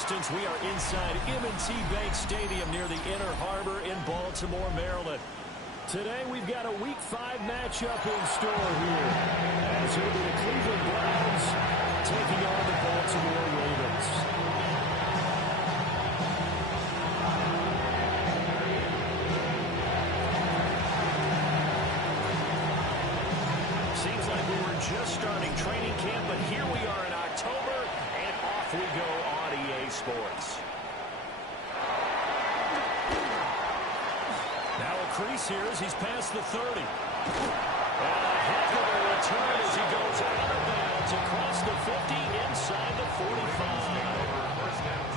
distance. We are inside M&T Bank Stadium near the Inner Harbor in Baltimore, Maryland. Today we've got a Week 5 matchup in store here, as it'll be the Cleveland Browns taking on the Baltimore Ravens. Seems like we were just starting training camp, but here we are in October, and off we go on EA Sports. Now a crease here as he's past the 30. And a heck of a return as he goes out of bounds across the 50 inside the 45.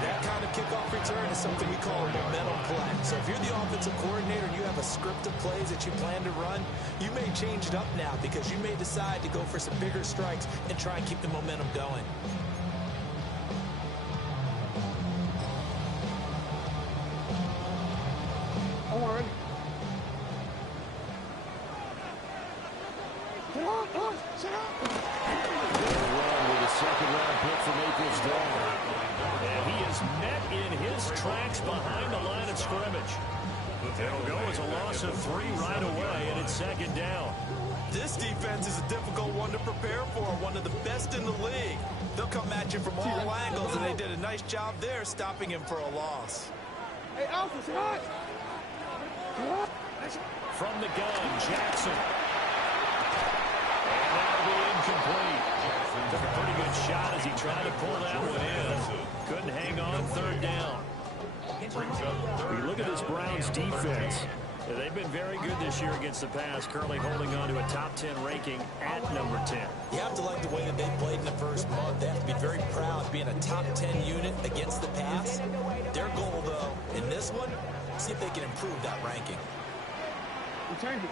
That kind of kickoff return is something we call a momentum play. So if you're the offensive coordinator and you have a script of plays that you plan to run, you may change it up now because you may decide to go for some bigger strikes and try and keep the momentum going. Horn. Run with a second-round pick from April's Draw. And he is met in his tracks behind the line of scrimmage. It'll go as a loss of 3 right away, and it's second down. This defense is a difficult one to prepare for, one of the best in the league. They'll come at you from all angles, and they did a nice job there stopping him for a loss. Hey, Alpha, say hi. From the gun, Jackson. And that'll be incomplete. Took a pretty good shot as he tried to pull that one in. Couldn't hang on third down. You look at this Browns defense. They've been very good this year against the pass, currently holding on to a top 10 ranking at number 10. You have to like the way that they played in the first month. They have to be very proud of being a top 10 unit against the pass. Their goal, though, in this one, see if they can improve that ranking. Change it.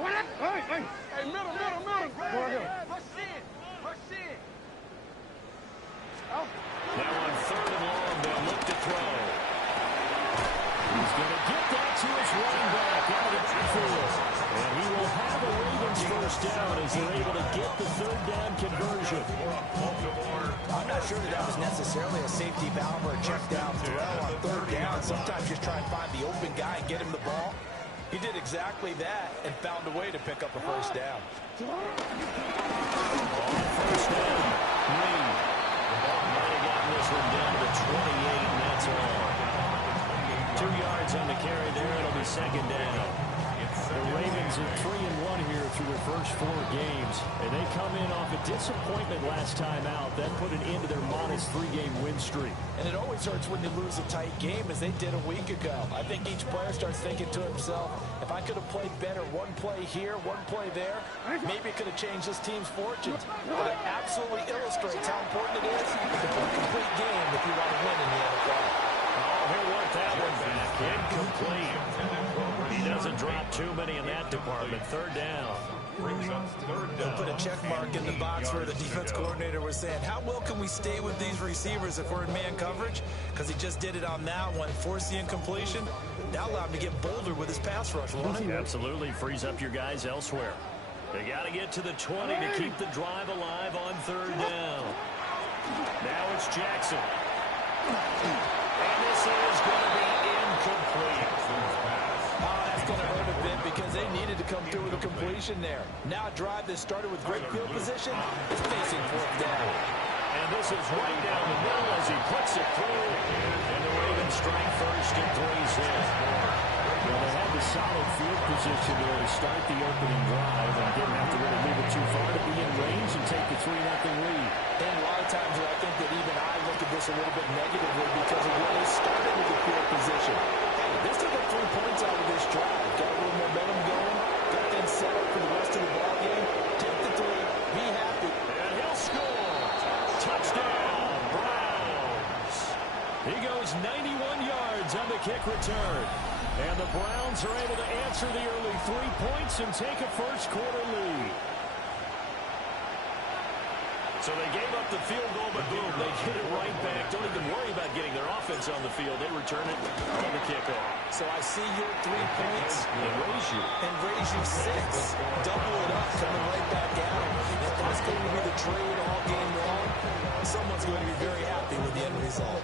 Hey, middle. Go on, go. Push in. Oh. Now on third and long, they'll look to throw. He's going to get that to his running back out of the backfield. And he will have a Ravens first down as they're able to get the third down conversion. I'm not sure that was necessarily a safety valve or a check down throw on third down. Sometimes you just try and find the open guy and get him the ball. He did exactly that and found a way to pick up a first down. First down, Reed. Might have gotten this one down to the 28, and that's all. 2 yards on the carry there. It'll be second down. The Ravens are 3-1 here through their first 4 games, and they come in off a disappointment last time out. That put an end to their modest 3-game win streak. And it always hurts when you lose a tight game, as they did a week ago. I think each player starts thinking to himself, if I could have played better one play here, one play there, maybe it could have changed this team's fortunes. But it absolutely illustrates how important it is to play a complete game if you want to win in the NFL. Oh, he'll work that one back. Incomplete. He doesn't drop too many in that department. Third down. They'll put a check mark in the box where the defense coordinator was saying, how well can we stay with these receivers if we're in man coverage? Because he just did it on that one, forced the incompletion. Now allow him to get bolder with his pass rush. Absolutely frees up your guys elsewhere. They got to get to the 20 to keep the drive alive on third down. Now it's Jackson. And this is going to be incomplete. That's going to hurt a bit because they needed to come through with a completion there. Now a drive that started with great field position is facing fourth down. And this is right down the middle as he puts it through. And the Ravens strike first and 3's in. Well, they had the solid field position there to start the opening drive and didn't have to really move it too far to be in range and take the 3-0 lead. And a lot of times I think that even I look at this a little bit negatively because of where they started with the field position. Hey, they still got 3 points out of this drive. Got a little momentum going. Got things set up for the rest of the ball game. Take the 3. Be happy. And he'll score. Touchdown, Browns. He goes 91 yards on the kick return. And the Browns are able to answer the early 3 points and take a first-quarter lead. So they gave up the field goal, but boom, they get it right back. Don't even worry about getting their offense on the field. They return it on the kickoff. So I see your 3 points And raise you 6. Double it up, coming right back out. If that's going to be the trade all game long, Someone's going to be very happy with the end result.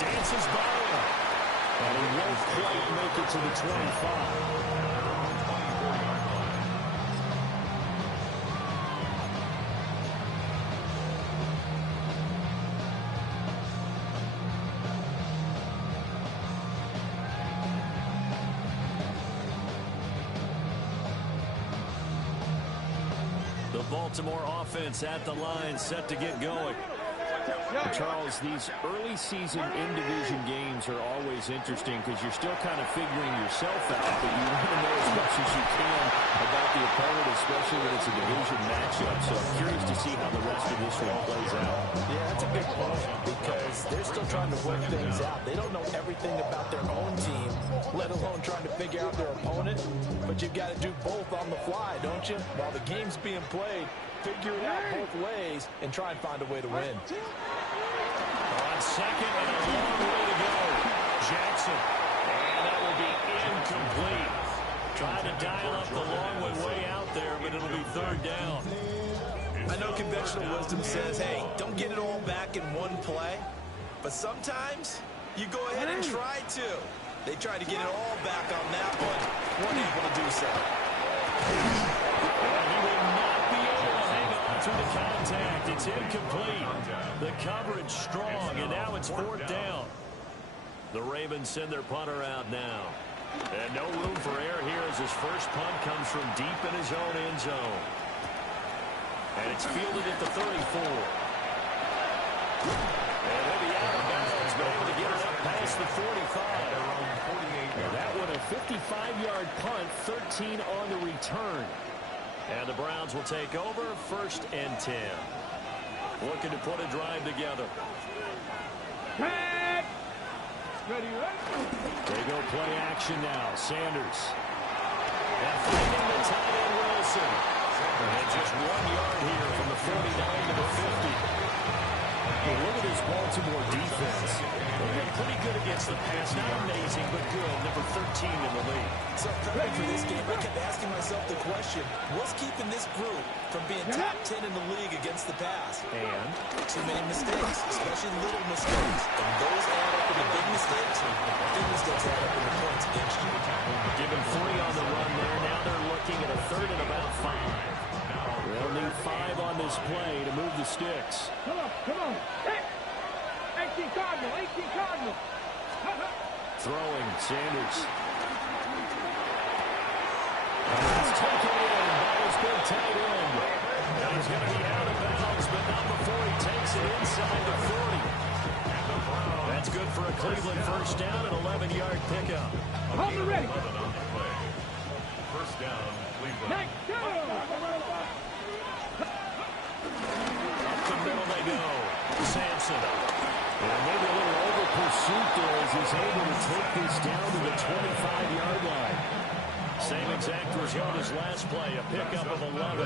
Dances by him. And he won't quite make it to the 25. The Baltimore offense at the line, set to get going. Charles, these early season in-division games are always interesting because you're still kind of figuring yourself out, but you want to know as much as you can about the opponent, especially when it's a division matchup. So I'm curious to see how the rest of this one plays out. Yeah, that's a big point because they're still trying to work things out. They don't know everything about their own team, let alone trying to figure out their opponent. But you've got to do both on the fly, don't you? While the game's being played, figure it out both ways and try and find a way to win. On second and a long way to go. Jackson. And that will be incomplete. Trying to dial up the long way out there, but it'll be third down. I know conventional wisdom says, hey, don't get it all back in one play. But sometimes you go ahead and try to. They tried to get it all back on that one. Weren't able to do so. And he will not be able to hang on through the contact. It's incomplete. The coverage strong, and now it's fourth down. The Ravens send their punter out now. And no room for error here as his first punt comes from deep in his own end zone. And it's fielded at the 34. And he'll be out of bounds, but able to get it up past the 45. And that one a 55-yard punt, 13 on the return. And the Browns will take over, first and 10. Looking to put a drive together. They go play action now. Sanders. And finding the tight end Wilson. And just 1 yard here from the 49 to the 50. Well, look at this Baltimore defense. They've been pretty good against the pass. Not amazing, but good. Number 13 in the league. So prepping for this game, I kept asking myself the question, what's keeping this group from being top 10 in the league against the pass? And too many mistakes, especially little mistakes. And those add up into big mistakes. Big mistakes add up into points against you. Given 3 on the run there. Now they're looking at a third and about 5. They'll need 5 on this play to move the sticks. Come on. 18 Cardinal. Throwing, Sanders. It's taken in by his big tight end. And he's going to be out of bounds, but not before he takes it inside the 40. That's good for a Cleveland first down, an 11-yard pickup. Hold it ready. First down, Cleveland. Next, go. Up the middle they go. Sampson. And maybe a little over pursuit there as he's able to take this down to the 25-yard line. Same exact result as last play, a pickup of 11.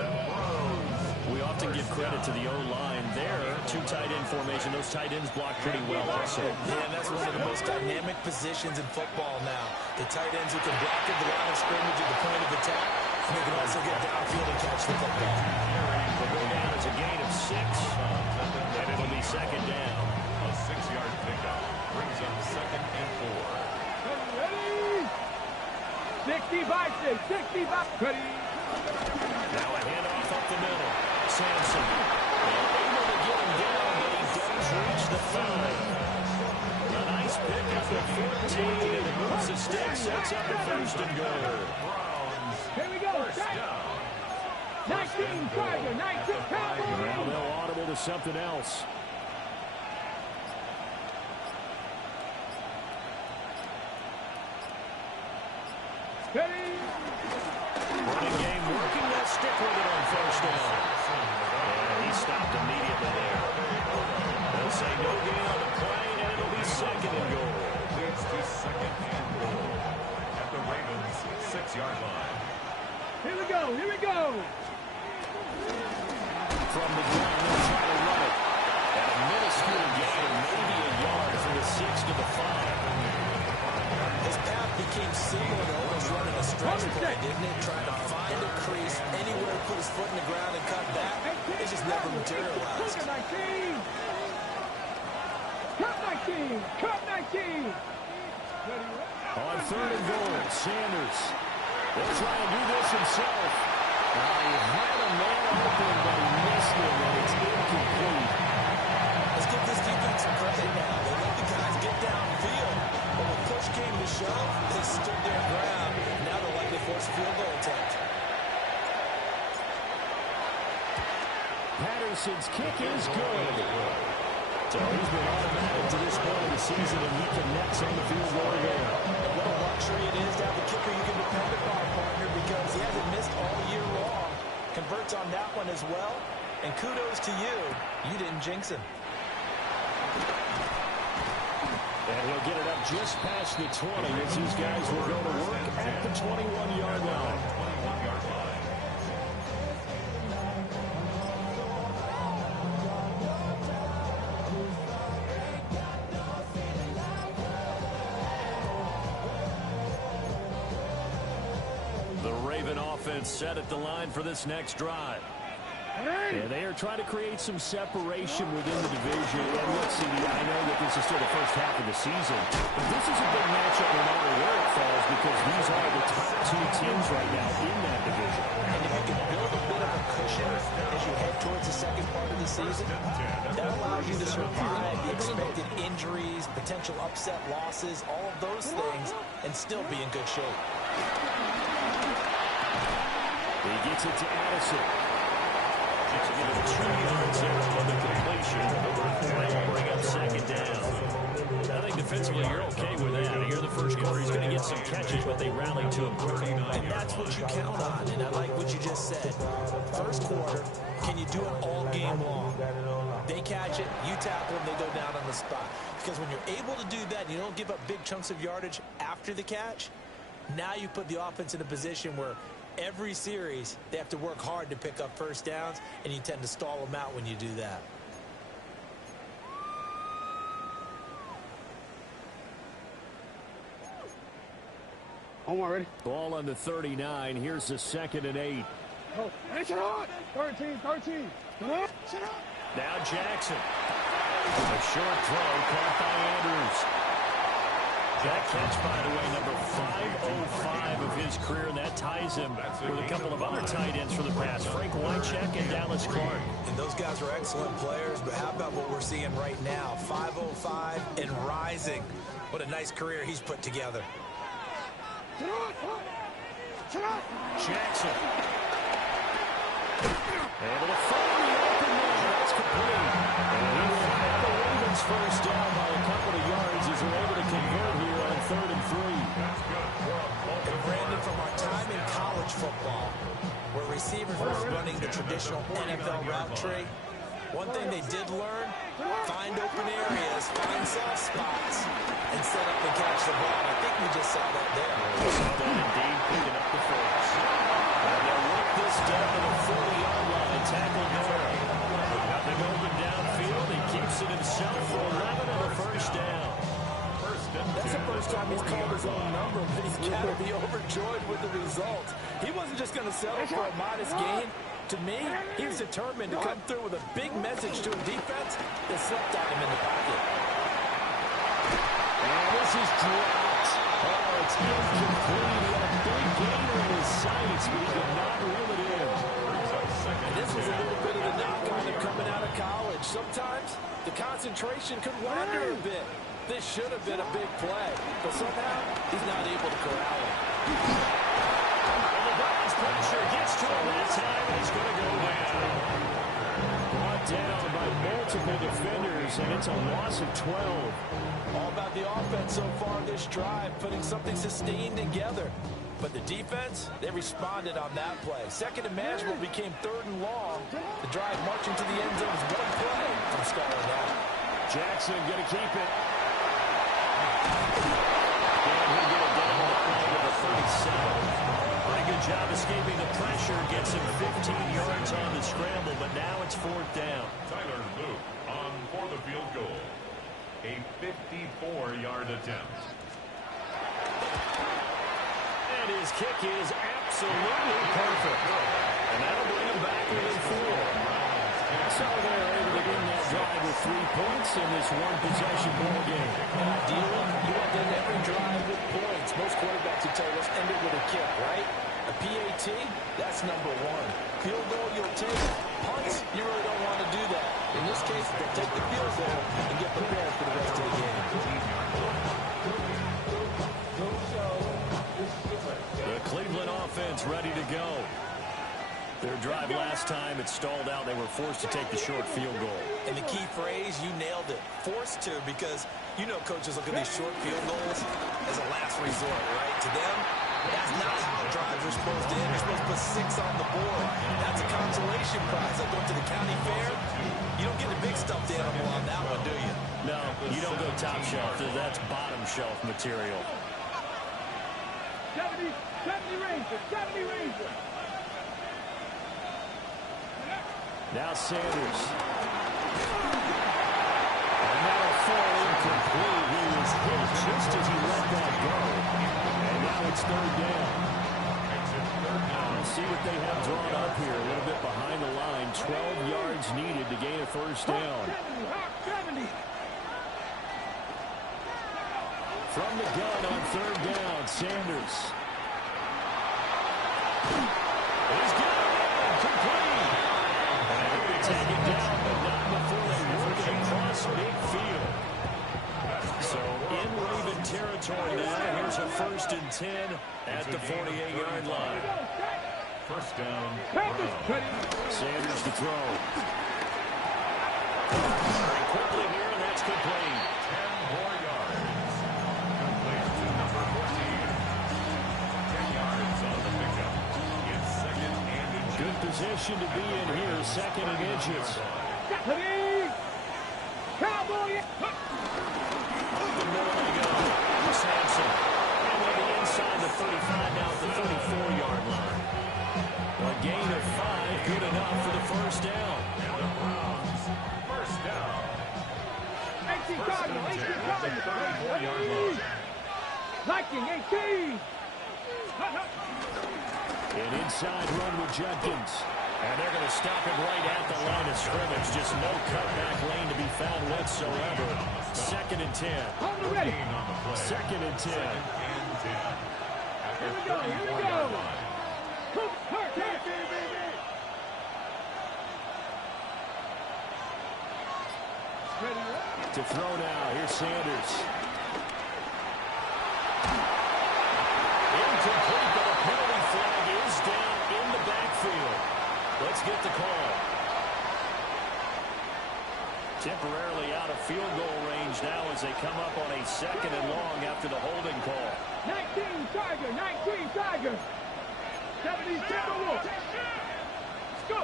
We often give credit to the O-line there. 2 tight end formation. Those tight ends block pretty well also. Yeah, and that's one of the most dynamic positions in football now. The tight ends who can block at the line of scrimmage at the point of attack. And they can also get downfield and catch the football. Will go down as a gain of 6. And it'll be second down. A 6-yard pickup brings up second and 4. Ready? 65. Ready? Now a handoff up the middle. Sampson. Able to get him down, but he does reach the 5. A nice pickup at 14, and it moves the stick, sets up a first and goal. Here we go. 19 Tiger, 19 Cowboys. Now they'll audible to something else. Ready? Running game working that stick with it on first down. And he stopped immediately there. They'll say no gain on the play, and it'll be second and goal. Leads to second and goal at the Ravens' 6-yard line. Here we go. From the ground, they'll try to run it. At a minuscule gain, maybe a yard from the 6 to the 5. His path became similar to almost running a stretch play, didn't it? Trying to find a crease anywhere to put his foot in the ground and cut back. It just never materialized. Cut 19! Cut 19! On third and goal, Sanders will try and do this himself. He had a man open, but he missed him, and it's incomplete. Let's give this defense some credit now. They let the guys get downfield, but when push came to shove, they stood their ground. Now they'll likely force a field goal attempt. Patterson's kick is good. So he's been automatic to this point of the season, and he connects on the field goal there. And what a luxury it is to have a kicker you can depend upon, partner, because he hasn't missed all year long. Converts on that one as well. And kudos to you. You didn't jinx him. And he'll get it up just past the 20 as these guys will go to work at the 21-yard line. The Raven offense set at the line for this next drive. And they are trying to create some separation within the division. And look, CD, I know that this is still the first half of the season, but this is a big matchup no matter where it falls, because these are the top two teams right now in that division. And if you can build a bit of a cushion as you head towards the second part of the season, that allows you to survive the expected injuries, potential upset losses, all of those things, and still be in good shape. He gets it to Addison. To get him 2 yards there on the completion. Play will bring up second down. I think defensively you're okay with that. Here in the first quarter he's going to get some catches, but they rallied to him quickly. And that's what you count on, and I like what you just said. First quarter, can you do it all game long? They catch it, you tackle them, they go down on the spot. Because when you're able to do that and you don't give up big chunks of yardage after the catch, now you put the offense in a position where every series, they have to work hard to pick up first downs, and you tend to stall them out when you do that. Omar, ready? Ball on the 39. Here's the 2nd and 8. Oh, sit on! 13. Sit on! Now Jackson. A short throw caught by Andrews. That catch, by the way, number 505 of his career, and that ties him with a couple of other tight ends for the past, Frank Wycheck and Dallas Clark. And those guys are excellent players, but how about what we're seeing right now? 505 and rising. What a nice career he's put together. Jackson. Able to find the open man. That's complete. And he fired the Ravens first down by a couple of yards as they're able to convert here on 3rd and 3. And Brandon, from our time in college football, where receivers were running the traditional NFL route tree, one thing they did learn, find open areas, find soft spots, and set up and catch the ball. I think we just saw that there. We saw that indeed, picking up the first. And they'll work this down to the 40-yard line, tackle there. Nothing open downfield. He keeps it himself for 11 and a first down. That's the first time he's called his own number, but he's got to be overjoyed with the result. He wasn't just going to settle for a modest gain. To me, he was determined to come through with a big message to a defense that slept on him in the pocket. And this is dropped. Oh, it's incomplete. He had a big gainer in his sights, but he could not reel it in. And this was a little bit of the knock on him coming out of college. Sometimes the concentration could wander a bit. This should have been a big play, but somehow he's not able to corral it. And the Browns pressure gets to him that time, and he's going to go down. Brought down by multiple defenders, and it's a loss of 12. All about the offense so far this drive, putting something sustained together. But the defense, they responded on that play. Second and manageable became 3rd and long. The drive marching to the end zone is one play from stalling out. Jackson going to keep it. And he'll get it down to the 37. Pretty good job escaping the pressure. Gets him 15 yards on the scramble, but now it's 4th down. Tyler Luke on for the field goal. A 54-yard attempt. And his kick is absolutely perfect. And that'll bring him back within 4. So they're able to win that drive with 3 points in this one-possession ball game. Ideally, you want to end every drive with points. Most quarterbacks would tell you, let's end it with a kick, right? A PAT, that's number 1. Field goal, you'll take. Punts, you really don't want to do that. In this case, they'll take the field goal and get prepared for the rest of the game. The Cleveland offense ready to go. Their drive last time, it stalled out. They were forced to take the short field goal. And the key phrase, you nailed it. Forced to, because you know coaches look at these short field goals as a last resort, right? To them, that's not how drives are supposed to end. You're supposed to put 6 on the board. That's a consolation prize. Like going to the county fair, you don't get a big stuffed animal on that one, do you? No, you don't go top shelf. That's bottom shelf material. 70 Rangers, 70 Rangers. Now Sanders. And that'll fall incomplete. He was hit just as he let that go. And now it's 3rd down. We'll see what they have drawn up here. A little bit behind the line. 12 yards needed to gain a 1st down. 70. From the gun on 3rd down, Sanders. He's got it. Complete. Taken down, but not before they work it across midfield. So in Raven territory now. Here's a 1st and 10 at the 48-yard line. 1st down. Sanders to throw. Very quickly here, and that's complete. 10 more yards. Complete to number 14. 10 yards on the pickup. It's 2nd and inches. Good position to be in here, 2nd and inches. Cowboy. Up the middle they go. Sampson. And on the inside, the 35, now at the 34-yard line. A gain of 5, good enough for the 1st down. And the Browns, 1st down. 18 First and 10 at the 34-yard line. Viking 18. An inside run with Judkins. And they're going to stop him right at the line of scrimmage. Just no cutback lane to be found whatsoever. 2nd and 10. Hold it ready. 2nd and 10. 2nd and 10. At the Here we go, here we 34-yard go. line. To throw now. Here's Sanders. Incomplete, but a penalty flag is down in the backfield. Let's get the call. Temporarily out of field goal range now as they come up on a 2nd and long after the holding call. 19 Tiger, 19 Tiger. 70 Timberwolves. Let's go.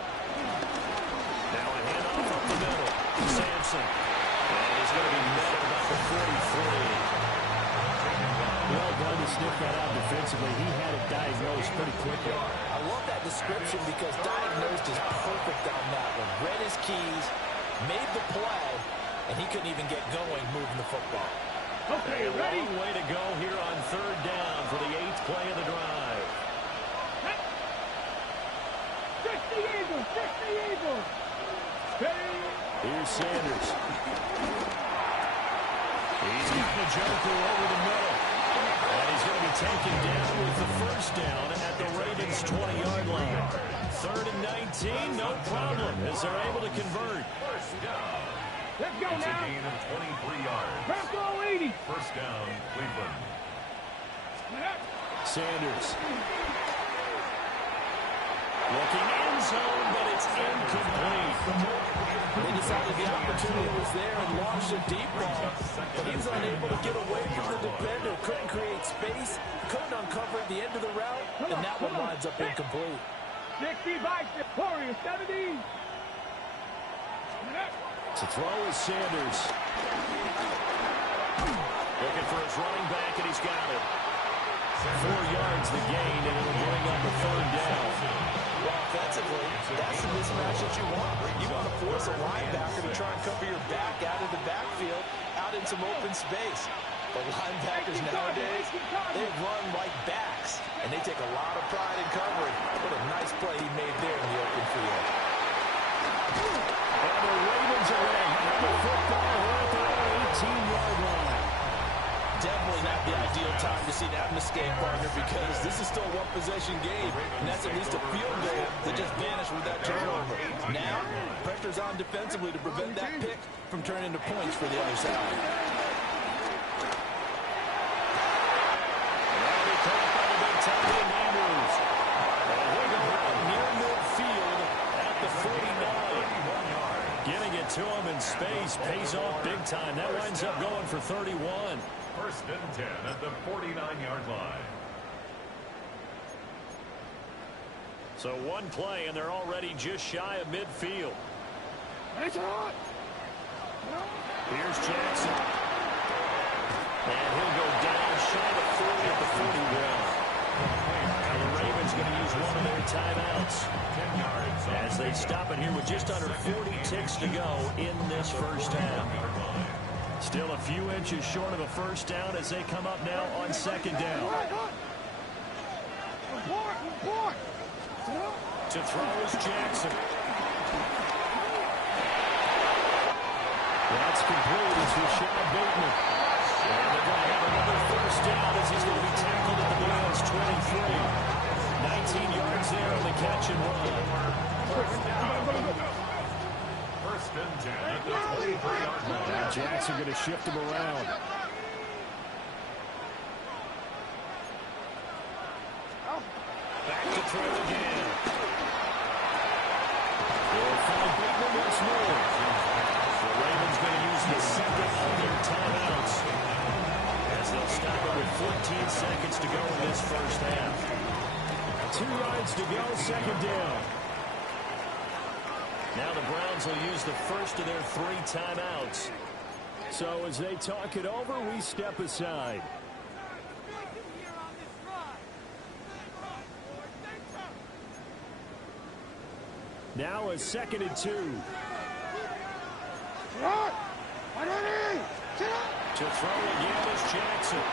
Now a handoff up the middle. Sampson. And he's going to be met at about the 43. Well done to sniff that out defensively. He had it diagnosed pretty quickly. I love that description because diagnosed is perfect on that one. Read his keys, made the play, and he couldn't even get going moving the football. Okay, A ready? long way to go here on 3rd down for the 8th play of the drive. 60 Eagles, 60 Eagles. Ready? Here's Sanders. He's got the Joker over the middle. And he's going to be taken down with the 1st down at the Ravens' 20-yard line. 3rd and 19, no problem, as they're able to convert. 1st down. Let's go It's a now. gain of 23 yards. Bronco 80. 1st down, Cleveland. Sanders. Looking end zone, but it's incomplete. They decided the opportunity was there and launched a deep ball, but he was unable to get away from the defender, couldn't create space, couldn't uncover the end of the route, and that one winds up incomplete. 60 Vikings, Warriors 70. To throw is Sanders. Looking for his running back, and he's got it. 4 yards the gain, and it'll bring up a 3rd down. Well, offensively, that's the mismatch that you want. You want to force a linebacker to try and cover your back out of the backfield, out in some open space. But linebackers nowadays, they run like backs, and they take a lot of pride in covering. What a nice play he made there in the open field. And the Ravens are going to have the football here at their 18-yard line. Definitely not the ideal time to see that mistake, partner, because this is still a one-possession game, and that's at least a field goal that just vanished with that turnover. Now, pressure's on defensively to prevent that pick from turning into points for the other side. Getting it to him in space pays off big time. That winds up going for 31. First and 10 at the 49-yard line. So one play, and they're already just shy of midfield. Here's Jackson. And he'll go down shy of 40 at the 41. Now the Ravens going to use one of their timeouts 10 yards as they stop it here with just under 40 ticks to go in this first half. Still a few inches short of a first down as they come up now on second down. To throw is Jackson. That's complete. It's Rashad Bateman. And they're going to have another first down as he's going to be tackled at the Browns 23. 19 yards there on the catch and run. First and 10 at the 23-yard line. Now Jackson going to shift him around. Back to throw again. They'll find Bateman once more. The Ravens going to use the second of their timeouts as they'll stop it with 14 seconds to go in this first half. 2 yards to go, second down. Now the Browns will use the first of their 3 timeouts. So as they talk it over, we step aside. Now a second and 2. To throw again is Jackson.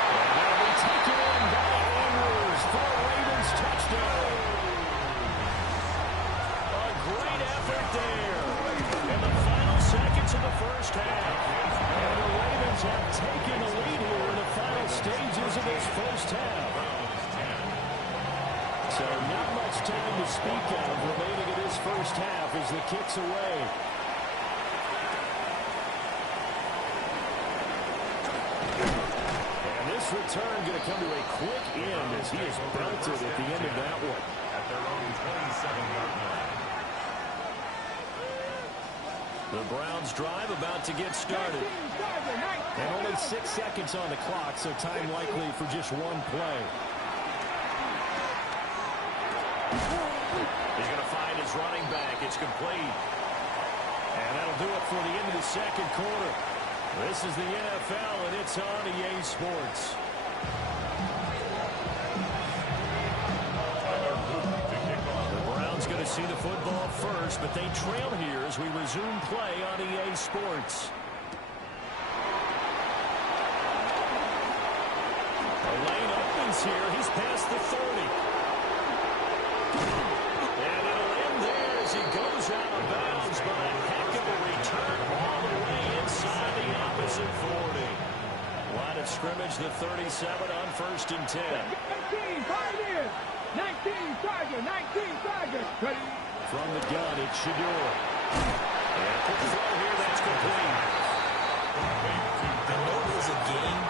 And that'll be taken in by Andrews for a Ravens touchdown. A great effort there. In the final seconds of the first half. And the Ravens have taken the lead here in the final stages of this first half. So not much time to speak of remaining in this first half as the kick's away. And this return going to come to a quick end as he is belted at the end of that one. At their own 27-yard line. The Browns drive about to get started. And only 6 seconds on the clock, so time likely for just one play. He's going to find his running back. It's complete. And that'll do it for the end of the second quarter. This is the NFL, and it's on EA Sports. The Browns going to see the football first, but they trail here as we resume play on EA Sports. The lane opens here. He's past the 30. And it'll end there as he goes out of bounds, but a heck of a return all the way inside the opposite 40. Line of scrimmage, the 37 on first and 10. 19, 5 in. 19, Tiger, 19, Tiger. Ready? From the gun, it's Shador. And quick throw here, that's complete. I know it was a game,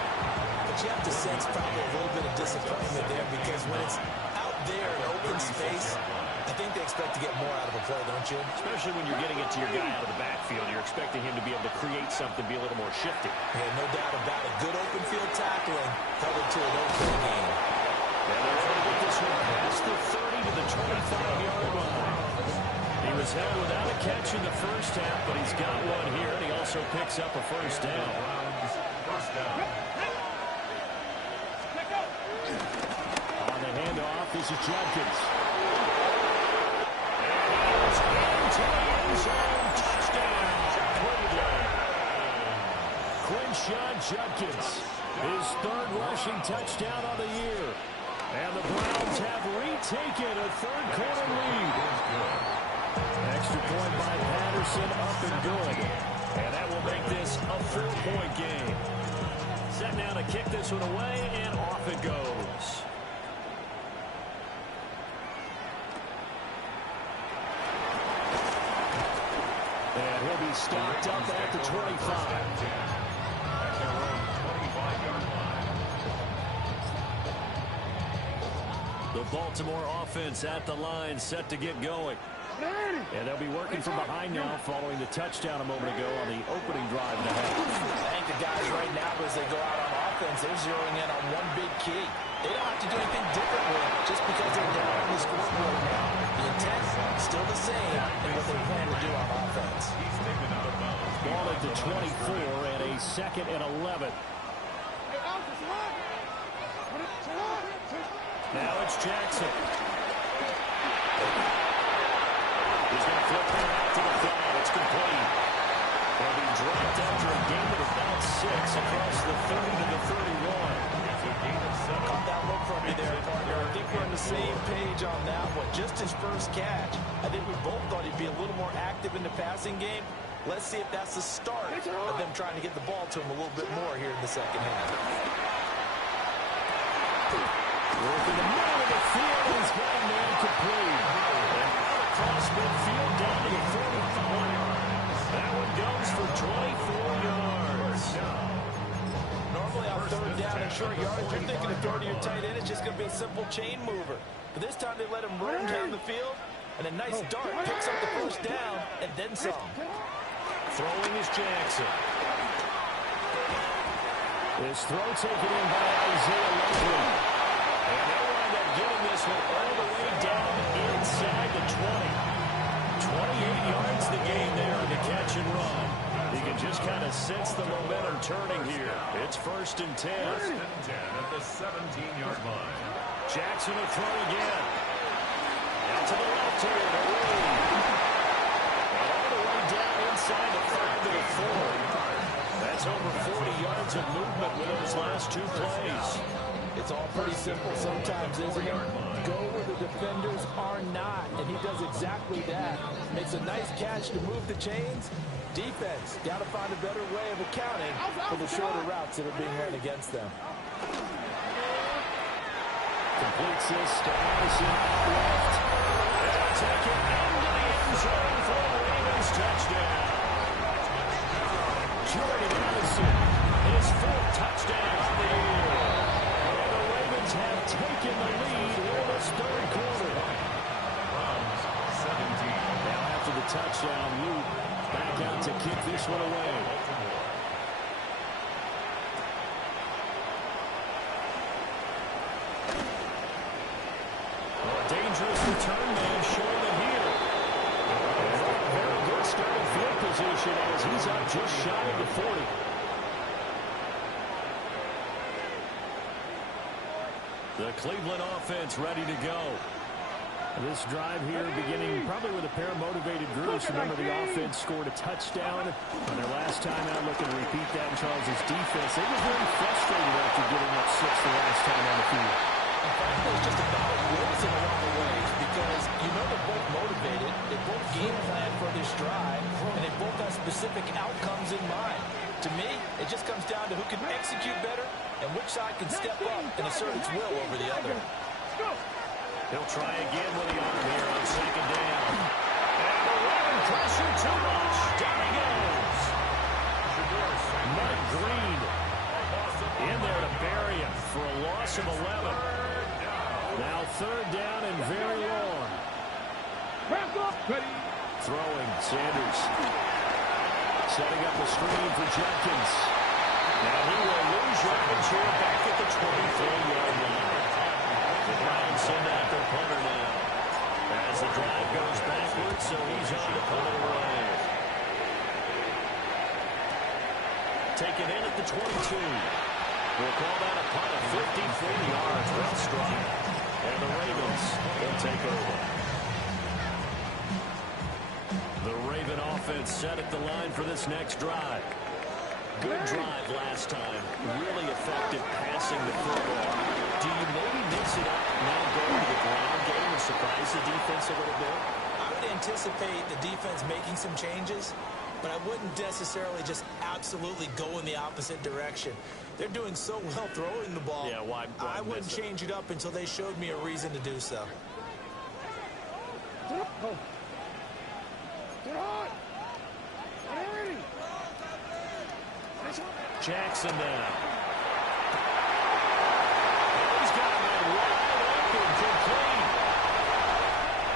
but you have to sense probably a little bit of disappointment there because when it's out there in open space, I think they expect to get more out of a play, don't you? Especially when you're getting it to your guy out of the backfield. You're expecting him to be able to create something, be a little more shifty. Yeah, no doubt about it. Good open field tackling, held it to an okay game. And they're able to get this one past the 30 to the 25-yard line. He was held without a catch in the first half, but he's got one here, and he also picks up a first down. First down. On the handoff, this is Judkins. And he's into the end zone. Touchdown, Cleveland. Rashad Judkins. His third rushing touchdown of the year. And the Browns have retaken a third-quarter lead. Extra point by Patterson, up and good. And that will make this a 4-point game. Set now to kick this one away, and off it goes. And he'll be stopped up at the 25. The Baltimore offense at the line, set to get going. And they'll be working from behind now following the touchdown a moment ago on the opening drive and a half. I think the guys right now, as they go out on offense, they're zeroing in on one big key. They don't have to do anything differently just because they're down on the scoreboard now. The intent is still the same in what they plan to do on offense. Ball at the 24 and a 2nd and 11. Now it's Jackson. He's going to flip that out to the flat. It's complete. They'll be dropped after a gain of about 6 across the 30 to the 31. Caught that look from me there, partner. I think we're on the same page on that one. Just his first catch. I think we both thought he'd be a little more active in the passing game. Let's see if that's the start of them trying to get the ball to him a little bit more here in the second half. Work in the middle of the field, and he's got a man complete. Across midfield down to the 45. That one goes for 24 yards. Normally on third down and short yardage, you're thinking of throwing to your tight end. It's just going to be a simple chain mover. But this time they let him roam down the field, and a nice dart picks up the first down, and then some. Throwing is Jackson. This throw taken in by Isaiah Likely. And they wind up getting this one all the way down inside the 20. 28 yards the gain there on the catch and run. You can just kind of sense the momentum turning here. It's 1st and 10. 1st and 10 at the 17-yard line. Jackson will throw again. Out to the left here to Reed. All the way down inside the 5 to the 4. That's over 40 yards of movement with those last 2 plays. It's all pretty simple sometimes, isn't it? Go where the defenders are not, and he does exactly that. Makes a nice catch to move the chains. Defense, got to find a better way of accounting for the shorter routes that are being run against them. Completes this to Addison out left. And take it into the end zone for the Ravens touchdown. Jordan Addison, his 4th touchdown of the year. And the Ravens have taken the lead in this 3rd quarter. Now after the touchdown, Luke back out to kick this one away. Dangerous return man showing it here. Very good starting field position as he's up just shy of the 40. The Cleveland offense ready to go. This drive here beginning probably with a pair of motivated groups. Remember, the offense scored a touchdown on their last time out. Looking to repeat that in Charles' defense. They were very frustrated after giving up 6 the last time on the field. In fact, it was just about wills in a lot of ways because you know they're both motivated, they both game plan for this drive, and they both have specific outcomes in mind. To me, it just comes down to who can execute better and which side can step up and assert its will over the other. He'll try again with the arm here on 2nd down. And the run pressure too much. Down he goes. Mike Green in there to bury him for a loss of 11. Now 3rd down and very long. Throwing, Sanders. Setting up a screen for Jenkins. Now he will lose yardage here back at the 24-yard line. The Browns send out their punter now. As the drive goes backwards, so he's on to punt it away. Taken in at the 22. We'll call that a punt of 54 yards. Well struck. And the Ravens will take over. The Raven offense set at the line for this next drive. Good drive last time. Really effective passing the football. Do you maybe mix it up now going to the ground game and surprise the defense a little bit? I would anticipate the defense making some changes, but I wouldn't necessarily just absolutely go in the opposite direction. They're doing so well throwing the ball. Yeah, why I wouldn't change it up until they showed me a reason to do so. Jackson now. He's got him wide open, complete.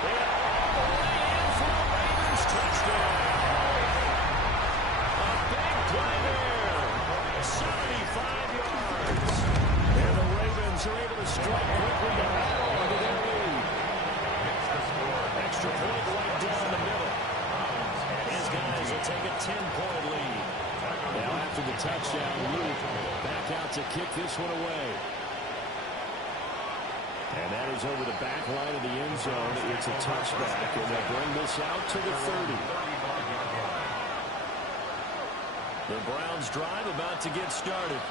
And all the way in for the Raiders touchdown. A big play there. 75 yards. And the Ravens are able to strike quickly to add on to their lead. Extra point right down the middle. And his guys will take a 10-point lead. Now after the touchdown, Luke back out to kick this one away. And that is over the back line of the end zone. It's a touchback, and they'll bring this out to the 30. The Browns drive about to get started.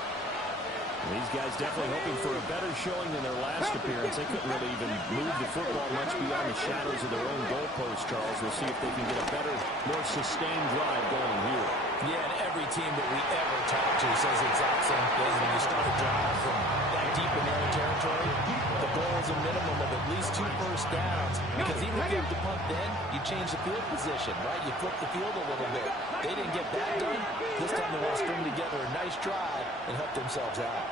These guys definitely hoping for a better showing than their last appearance. They couldn't really even move the football much beyond the shadows of their own goalpost, Charles. We'll see if they can get a better, more sustained drive going here. Yeah, and every team that we ever talk to says the exact same thing. When you start a drive from that deep in their own territory, the goal is a minimum of at least 2 first downs. Because even if you have to punt then, you change the field position, right? You flip the field a little bit. They didn't get that done. This time they want to string together a nice drive and help themselves out.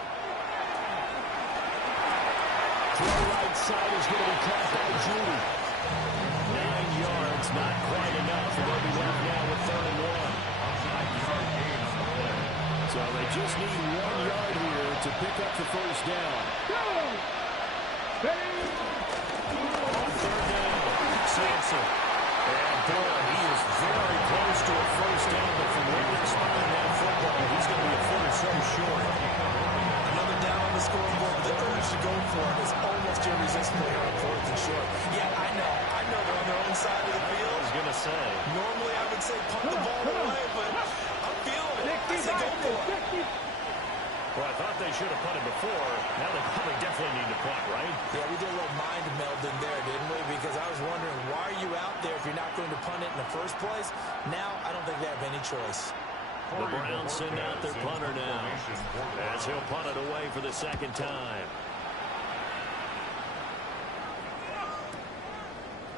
Throw right side is going to be caught by Judy. 9 yards, not quite enough. And they'll be left now with 3rd and 1. So they just need 1 yard here to pick up the first down. On 3rd down, Sampson. And boy, he is very close to a first down, but from where they're spotting that football, he's going to be a foot or so short. Another down on the scoreboard, but the urge to go for it is almost irresistible here on 4th and short. Yeah, I know they're on their own side of the field. I was going to say. Normally I would say punt the ball away, but I'm feeling it. I say go for it. Well, I thought they should have punted before. Now they probably definitely need to punt, right? Yeah, we did a little mind melding there, didn't we? Because I was wondering, why are you out there if you're not going to punt it in the first place? Now, I don't think they have any choice. The Browns send out their punter now, as he'll punt it away for the second time.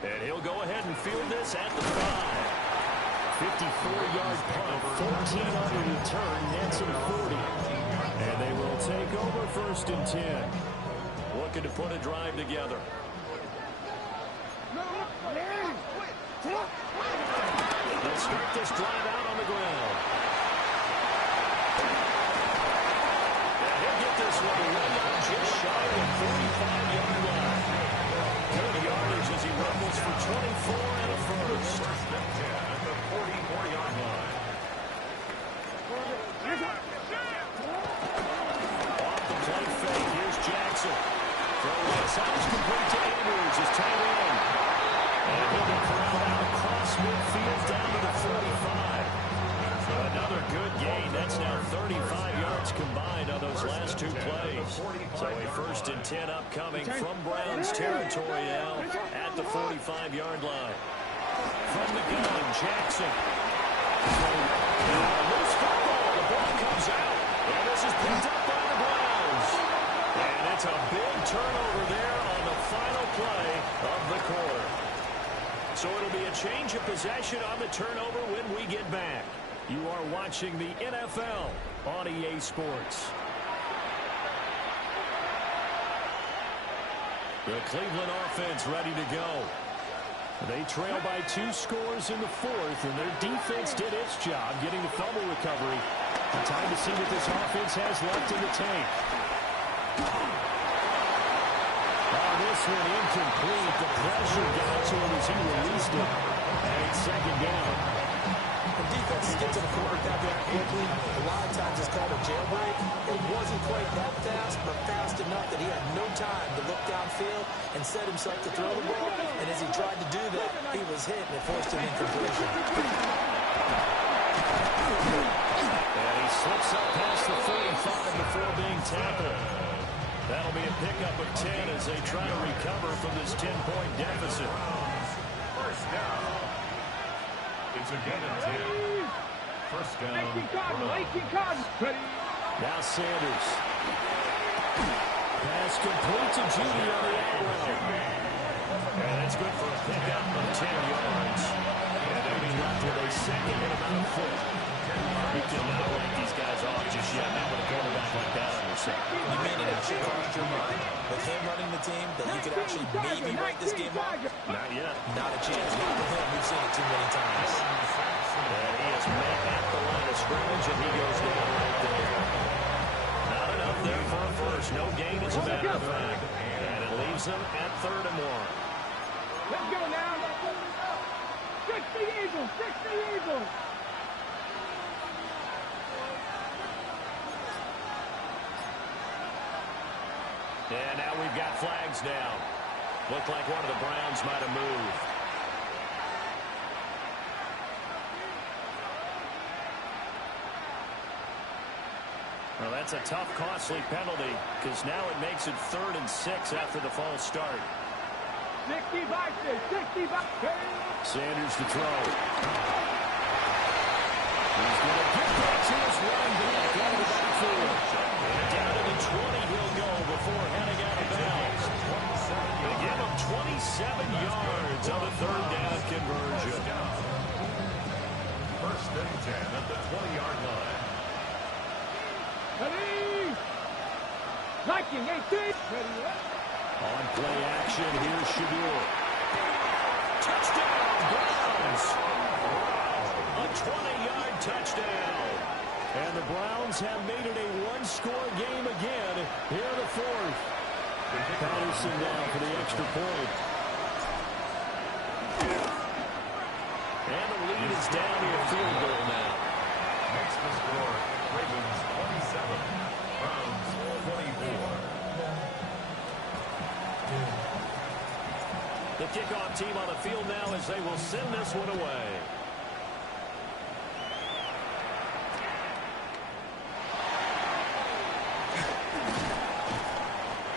And he'll go ahead and field this at the 5. 54-yard punt, 14 on the return, nets at 40. And they will take over 1st and 10. Looking to put a drive together. They'll start this drive out on the ground. And he'll get this one right on just shy of the 45-yard line. Good yardage as he rumbles for 24 and a first. First and 10 at the 44-yard line. Off the play fake, here's Jackson. Throw right side is complete to Andrews, his tight end. And he'll be corralled out across midfield down to the 45. Another good gain. That's now 35 yards combined on those last 2 plays. So a 1st and 10 upcoming from Browns territory now at the 45-yard line. From the gun, Jackson. Loose football. The ball comes out. And this is picked up by the Browns. And it's a big turnover there on the final play of the quarter. So it'll be a change of possession on the turnover when we get back. You are watching the NFL on EA Sports. The Cleveland offense ready to go. They trail by 2 scores in the 4th, and their defense did its job getting the fumble recovery. Time to see what this offense has left in the tank. This one incomplete. The pressure got to him as he released it. And it's 2nd down. The defense gets to the quarterback that quickly. A lot of times it's called a jailbreak. It wasn't quite that fast, but fast enough that he had no time to look downfield and set himself to throw the ball. And as he tried to do that, he was hit and it forced an incompletion. And he he slips up past the 45 before being tackled. That'll be a pickup of 10 as they try to recover from this 10-point deficit. First down. It's again a 10. First down. 18 Cardinals. Ready. Now Sanders. Pass complete to Judy on the out route. And that's good for a pickup of 10 yards. And they'll be left with a second and about a foot. You cannot write these guys off just yet. Not with a quarterback like that on your side. You mean it actually crossed your mind with him running the team that you could actually maybe write this game off? Not yet. Not a chance. Not with him. We've seen it too many times. And he is met at the line of scrimmage, and he goes down right there. Not enough there for a first. No gain, as a matter of fact. And it leaves them at 3rd and 1. Let's go now. 60 Eagles. 60 Eagles. And now we've got flags down. Looked like one of the Browns might have moved. Well, that's a tough, costly penalty because now it makes it 3rd and 6 after the false start. 60 boxes. 60 boxes. Sanders to throw. He's going to get back to his running back out of the backfield. And down to the 20 he'll go before heading out of bounds. They give him 27 yards on the 3rd down conversion. First and 10 at the 20-yard line. Ready. Liking 18. Ready. On play action, here's Shadur. Touchdown, Browns! A 20-yard touchdown. And the Browns have made it a one-score game again here in the 4th. Patterson down for the extra point. And the lead is down to a field goal now. Next to score, Ravens 27, Browns 24. The kickoff team on the field now as they will send this one away.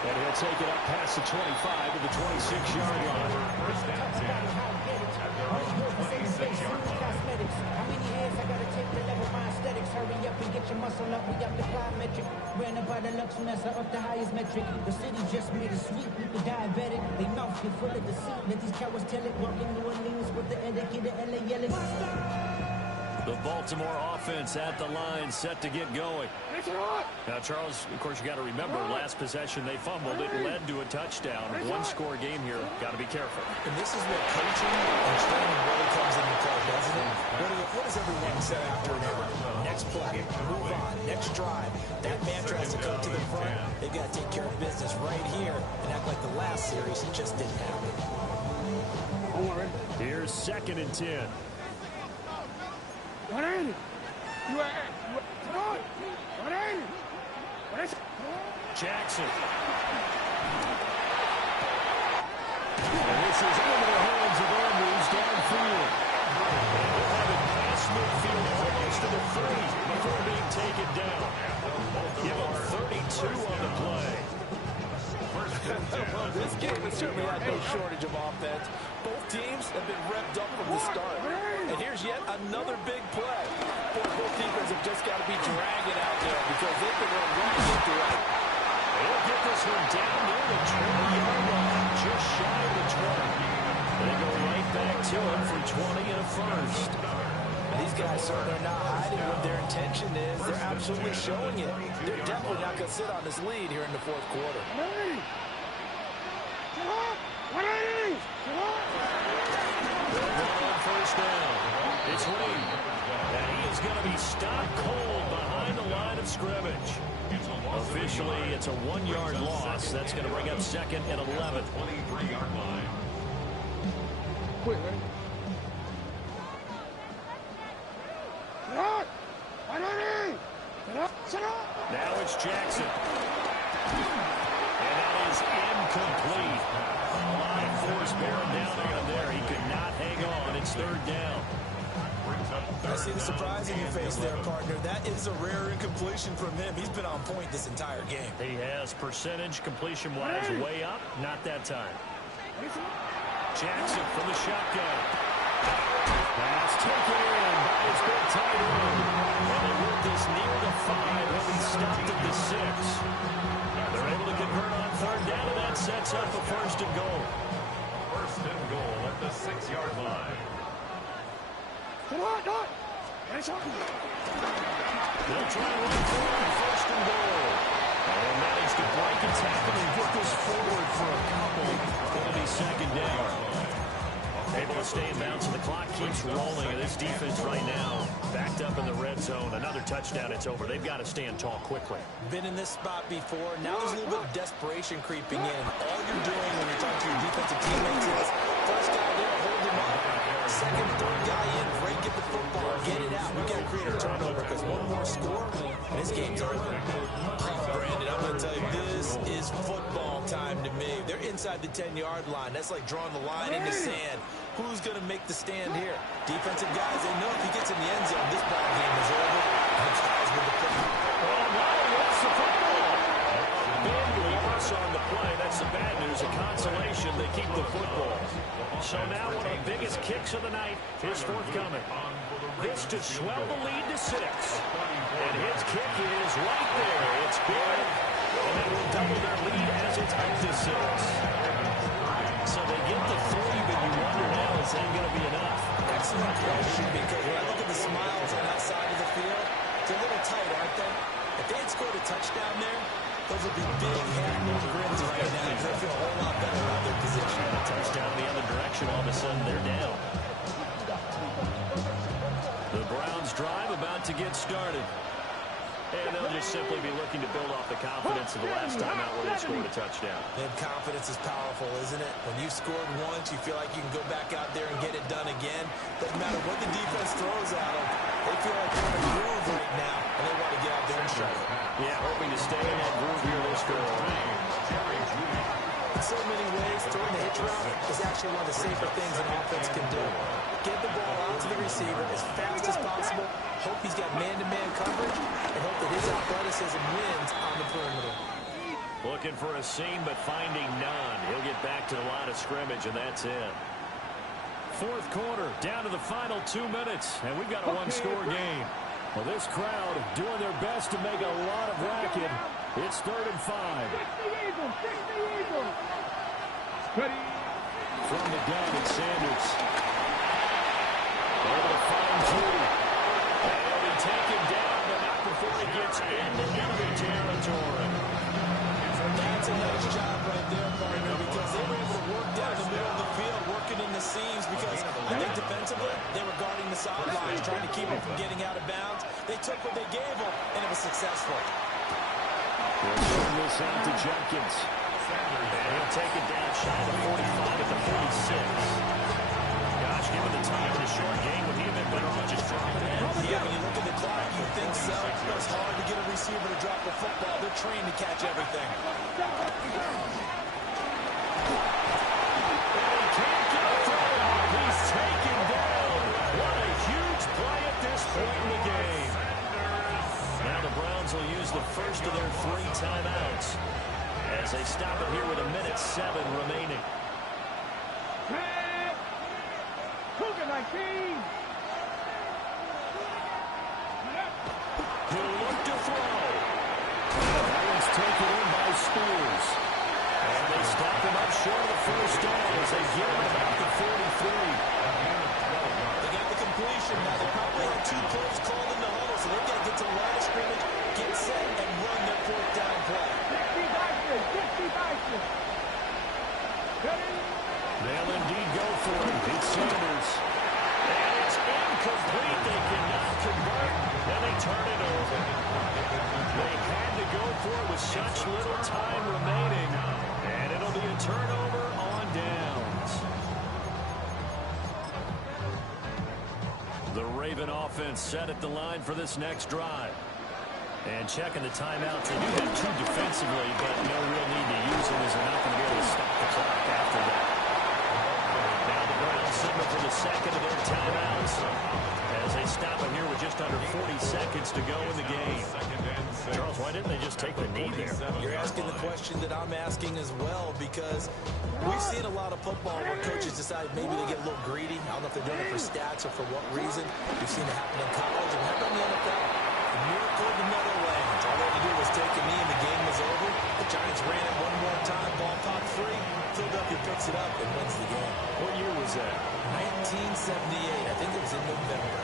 And he'll take it up past the 25 to the 26-yard line. First and 10 at their own 26-yard line. How many years I gotta take to level my aesthetics? Hurry up and get your muscle up. We got the plyometric. Ran about the Lux Messer up the highest metric. The city just made it sweet. People diabetic. They mouth get full of deceit. Let these cowards tell it. Walking New Orleans with the indicator LA yelling. The Baltimore offense at the line, set to get going. Now, Charles, of course, you got to remember, last possession they fumbled. It led to a touchdown. One-score game here. Got to be careful. And this is where coaching and training really comes into play, doesn't it? What does everyone say after an error? Next play, move on, next drive. That mantra has to come to the front. They've got to take care of business right here and act like the last series just didn't happen. Here's 2nd and 10. What ain't it? What ain't it? What is it? Jackson. And this is into the hands of Andrews downfield. And they'll have it past midfield almost to the 30 before being taken down. Give him 32 on the play. Well, this game has certainly had no shortage of offense. Both teams have been revved up from the start. And here's yet another big play. Both defenses have just got to be dragging out there because they've been running right into it. They'll get this one down near the 20-yard line, just shy of the 20. They go right back to it for 20 and a first. These guys certainly are not hiding what their intention is. They're absolutely showing it. They're definitely not going to sit on this lead here in the 4th quarter. On first down, it's Lee. And he is going to be stopped cold behind the line of scrimmage. Officially, it's a 1-yard loss. That's going to bring up 2nd and 11. 23-yard line. Quick, man. Now it's Jackson. And that is incomplete. A lot of force bearing down on him there. He could not hang on. It's 3rd down. Brings I see the surprise in your face there, partner. That is a rare incompletion from him. He's been on point this entire game. He has percentage completion-wise way up. Not that time. Jackson from the shotgun. Pass taken in by his big tight end. And they work this near the 5. He'll be stopped at the 6. They're able to convert on third down, and that sets up a first and goal. First and goal at the 6-yard line. They'll try to run forward, first and goal. And manage to break a tackle and get this forward for a couple. It'll be second down. Able to stay in bounds, and the clock keeps rolling. And this defense right now backed up in the red zone. Another touchdown, it's over. They've got to stand tall quickly. Been in this spot before. Now there's a little bit of desperation creeping in. All you're doing when you're talking to your defensive teammates is first guy there, hold him up. Second, third guy in, break get the football, get it out. We got to create a turnover because one more score, and this game's over. Brandon, I'm going to tell you, this is football time to me. They're inside the 10-yard line. That's like drawing the line in the sand. Who's going to make the stand here? Defensive guys, they know if he gets in the end zone, this ball game is over. And it's guys with the football. Oh, no, that's the football. Big loss on the play. That's the bad news. A consolation, they keep the football. So now one of the biggest kicks of the night is forthcoming. This to swell the lead to 6. And his kick is right there. It's big. And they will double their lead as it's up to 6. So they get the 3, but you wonder now, is that going to be enough? Excellent question, because when I look at the smiles on that side of the field, it's a little tight, aren't they? If they had scored a touchdown there, those would be big, half-moon grins right now because they feel a whole lot better about their position. A touchdown the other direction, all of a sudden they're down. The Browns drive about to get started. And they'll just simply be looking to build off the confidence of the last time out where they scored a touchdown. And confidence is powerful, isn't it? When you scored once, you feel like you can go back out there and get it done again. Doesn't matter what the defense throws at them. They feel like they're in a groove right now, and they want to get out there and show it. Yeah, hoping to stay in that groove here this go. In so many ways, throwing the hitch route is actually one of the safer things an offense can do. Get the ball out to the receiver as fast as possible, hope he's got man-to-man coverage, and hope that his athleticism wins on the perimeter. Looking for a seam, but finding none. He'll get back to the line of scrimmage, and that's it. Fourth quarter, down to the final 2 minutes, and we've got a one-score game. Well, this crowd doing their best to make a lot of racket. It's 3rd and 5. From the gun, it's Sanders. Able to find Drew. And he'll be taken down, but not before he gets into enemy territory. That's a nice job right there, partner, because they were able to work down the middle of the field, working in the seams, because I think defensively, they were guarding the sidelines, trying to keep him from getting out of bounds. They took what they gave him, and it was successful. They'll turn this out to Jenkins. And he'll take it down shy of the 45 at the 46. Gosh, given the time of the short game, would he have been better off just dropping it? Yeah, when you look at the clock, you think so. It's hard to get a receiver to drop the football. They're trained to catch everything. And he can't get a throw off. He's taken down. What a huge play at this point in the game. Now the Browns will use the first of their 3 timeouts as they stop it here with 1:07 remaining. He'll look to throw. That one's taken in by Spears. And they stop him up short of the first down as they get him about the 43. They got the completion. Now they probably had 2 plays called in the huddle, so they've got to get to the line of scrimmage, get set, and run their 4th down play. They'll indeed go for it. It's Sanders. And it's incomplete. They cannot convert. And they turn it over. They had to go for it with such little time remaining. And it'll be a turnover on downs. The Raven offense set at the line for this next drive. And checking the timeouts. They do have 2 defensively, but no real need to use them as they're not going to be able to stop the clock after that. Now the Browns signal for the second of their timeouts as they at the knee there. You're asking the question that I'm asking as well, because we've seen a lot of football where coaches decide maybe they get a little greedy. I don't know if they're doing it for stats or for what reason. We've seen it happen in college and happen in the NFL. The miracle of the Meadowlands. All they had to do was take a knee and the game was over. The Giants ran it one more time. Ball popped free. Philadelphia picks it up and wins the game. What year was that? 1978. I think it was in November.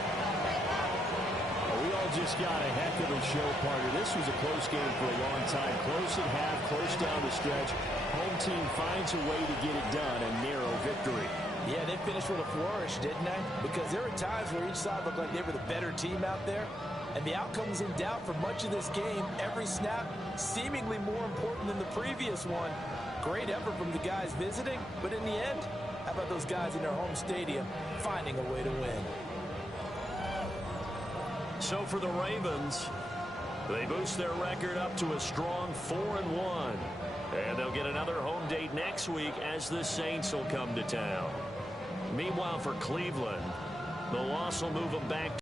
We all just got a heck of a show, partner. This was a close game for a long time. Close at half, close down the stretch. Home team finds a way to get it done. A narrow victory. Yeah, they finished with a flourish, didn't they? Because there were times where each side looked like they were the better team out there. And the outcome was in doubt for much of this game. Every snap seemingly more important than the previous one. Great effort from the guys visiting. But in the end, how about those guys in their home stadium finding a way to win? So for the Ravens, they boost their record up to a strong 4-1. And they'll get another home date next week as the Saints will come to town. Meanwhile, for Cleveland, the loss will move them back